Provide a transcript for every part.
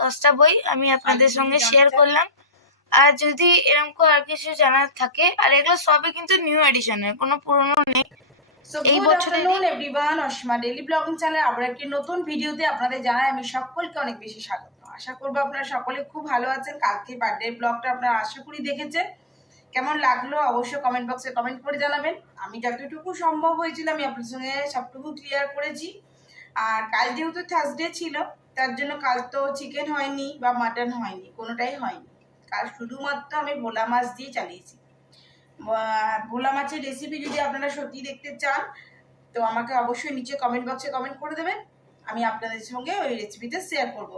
দশটা বই আমি আপনাদের সঙ্গে শেয়ার করলাম। আর যদি এরকম আর কিছু জানার থাকে আর এগুলো সবই কিন্তু নিউ এডিশনের কোনো পুরনো নেই। এই good বছরেরই- afternoon everyone Asima daily blogging channel আবার একটি নতুন ভিডিওতে আপনাদের জানাই আমি সকলকে অনেক বেশি স্বাগত। আশা করব আপনারা সকলে খুব ভালো আছেন। কালকে বার্থডে ব্লগটা আপনারা আশা করি দেখেছেন। কেমন লাগল অবশ্যই কমেন্ট বক্সে কমেন্ট করে জানাবেন। আমি যতটুকু সম্ভব হয়েছিল আমি আপনার সঙ্গে সবটুকু ক্লিয়ার করেছি। আর কাল যেহেতু থার্সডে ছিল তার জন্য কাল তো চিকেন হয়নি বা মাটন হয়নি, কোনোটাই হয়নি। কাল শুধুমাত্র আমি ভোলা মাছ দিয়ে চালিয়েছি। ভোলা মাছের রেসিপি যদি আপনারা সত্যি দেখতে চান, তো আমাকে অবশ্যই নিচে কমেন্ট বক্সে কমেন্ট করে দেবেন। আমি আপনাদের সঙ্গে ওই রেসিপিটা শেয়ার করব।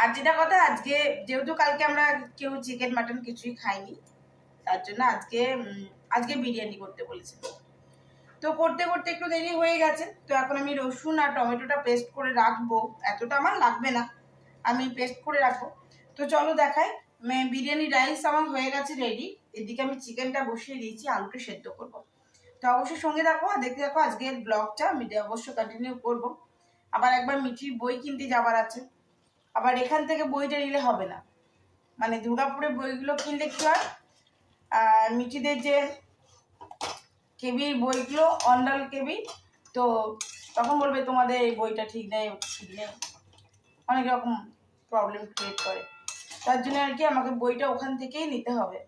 আর যেটা কথা, আজকে যেহেতু কালকে আমরা কেউ চিকেন মাটন কিছুই খাইনি, তার জন্য আজকে আজকে বিরিয়ানি করতে বলেছে তো করতে করতে একটু দেরি হয়ে গেছে। তো এখন আমি রসুন আর টমেটোটা পেস্ট করে রাখব। এতটা আমার লাগবে না। আমি পেস্ট করে রাখব। তো চলো দেখাই। বিরিয়ানি, রাইস আমার হয়ে গেছে রেডি এদিকে আমি চিকেনটা বসিয়ে দিয়েছি আলুটা সেদ্ধ করব। তো অবশ্যই সঙ্গে দেখো আর দেখতে দেখো আজকের ব্লগটা আমি অবশ্যই কন্টিনিউ করব। আবার একবার মিঠির বই কিনতে যাবার আছে। আবার এখান থেকে বইটা নিলে হবে না। মানে দুর্গাপুরে বইগুলো কিনলে কি হয়? আর মিঠিদের যে কেবির বইগুলো, অন্ডাল কেবি তো তখন বলবে, তোমাদের এই বইটা ঠিক নেই ঠিক নেই। অনেক রকম প্রবলেম ক্রিয়েট করে। তার জন্য আর কি আমাকে বইটা ওখান থেকেই নিতে হবে।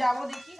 যাব দেখি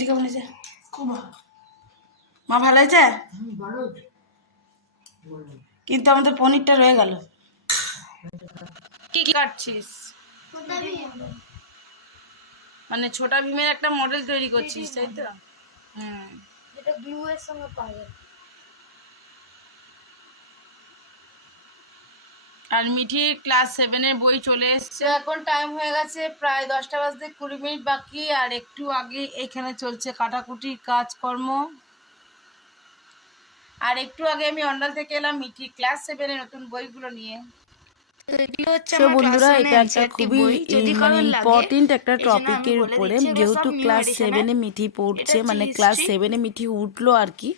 কেমন হয়েছে খুব মা ভালো হয়েছে কিন্তু আমাদের পনিরটা রয়ে গেল। কি কি কাটছিস? মানে ছোটা ভীমের একটা মডেল তৈরি করছিস তাই তো? হুম। যেটা গ্লু এর সঙ্গে পাওয়া যায়। আর মিঠির ক্লাস সেভেনের বই চলে এসছে। এখন টাইম হয়ে গেছে প্রায় দশটা বাজতে কুড়ি মিনিট বাকি, আর একটু আগে এখানে চলছে কাটাকুটি কাজকর্ম। আর একটু আগে আমি অন্ডাল থেকে এলাম মিঠি ক্লাস সেভেনের নতুন বইগুলো নিয়ে। তো বন্ধুরা এটা একটা খুবই মানে ইম্পর্টেন্ট একটা টপিকের উপরে যেহেতু ক্লাস। সেভেনে মিঠি পড়ছে মানে ক্লাস। সেভেনে মিঠি উঠল আর কি।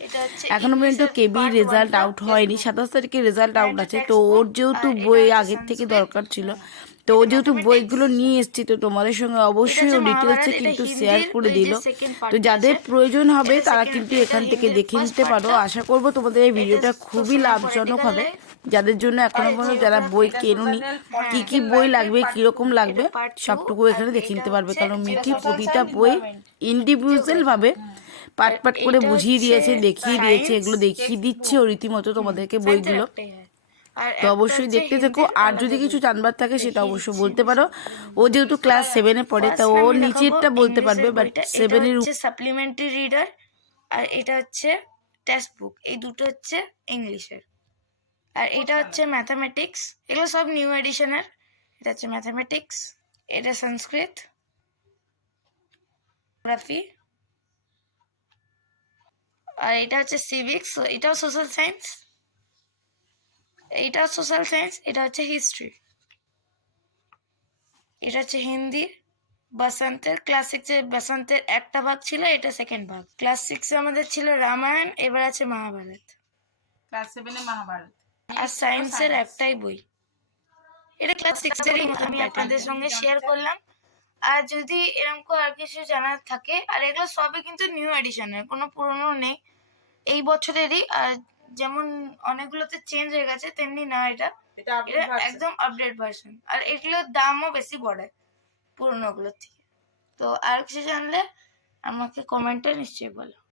এখনও পর্যন্ত কেবি রেজাল্ট আউট হয়নি। সাতাশ তারিখে রেজাল্ট আউট আছে। তো ওর যেহেতু বই আগের থেকে দরকার ছিল তো ও যেহেতু বইগুলো নিয়ে এসছি তো তোমাদের সঙ্গে অবশ্যই ও ডিটেলসে কিন্তু শেয়ার করে দিল। তো যাদের প্রয়োজন হবে তারা কিন্তু এখান থেকে দেখে নিতে পারো। আশা করব তোমাদের এই ভিডিওটা খুবই লাভজনক হবে। যাদের জন্য এখনও পর্যন্ত যারা বই কেনুনি কি কি বই লাগবে কীরকম লাগবে সবটুকু এখানে দেখে নিতে পারবে। কারণ মিঠি প্রতিটা বই environment। ইন্ডিভিজুয়াল ভাবে পাট পাট করে বুঝিয়ে দিয়েছে দেখিয়ে দিয়েছে এগুলো দেখিয়ে দিচ্ছে ও রীতিমতো তোমাদেরকে বইগুলো। তো অবশ্যই দেখতে থেকো। আর যদি কিছু। জানবার থাকে সেটা অবশ্যই বলতে পারো। ও যেহেতু ক্লাস সেভেনে পড়ে তা ও নিচেরটা বলতে পারবে বাট সেভেনের সাপ্লিমেন্টারি রিডার আর এটা হচ্ছে টেক্সট বুক এই দুটো হচ্ছে ইংলিশের আর এটা হচ্ছে ম্যাথামেটিক্স এগুলো সব নিউ এডিশনের এটা হচ্ছে ম্যাথামেটিক্স এটা সংস্কৃত জিওগ্রাফি আর এটা হচ্ছে সিভিক্স এটাও সোশ্যাল সায়েন্স এইটাও সোশ্যাল সায়েন্স এটা হচ্ছে হিস্ট্রি এটা হচ্ছে হিন্দি বসন্তের ক্লাস সিক্সে বসন্তের একটা ভাগ ছিল এটা সেকেন্ড ভাগ. ক্লাস সিক্সে আমাদের ছিল রামায়ণ এবার আছে মহাভারত. ক্লাস সেভেনে মহাভারত। আর সায়েন্সের একটাই বই। এটা ক্লাস সিক্সেরই আমি আপনাদের সঙ্গে শেয়ার করলাম। আর যদি এরকম আর কিছু জানার থাকে আর এগুলো সবই কিন্তু নিউ এডিশনের কোনো পুরনো নেই। এই বছরেরই আর যেমন অনেকগুলোতে চেঞ্জ হয়ে গেছে তেমনি না এটা। এটা একদম আপডেট ভার্সন আর এগুলোর দামও বেশি পড়ে পুরোনোগুলোর থেকে। তো আর কিছু জানলে আমাকে কমেন্টে নিশ্চয়ই বলো।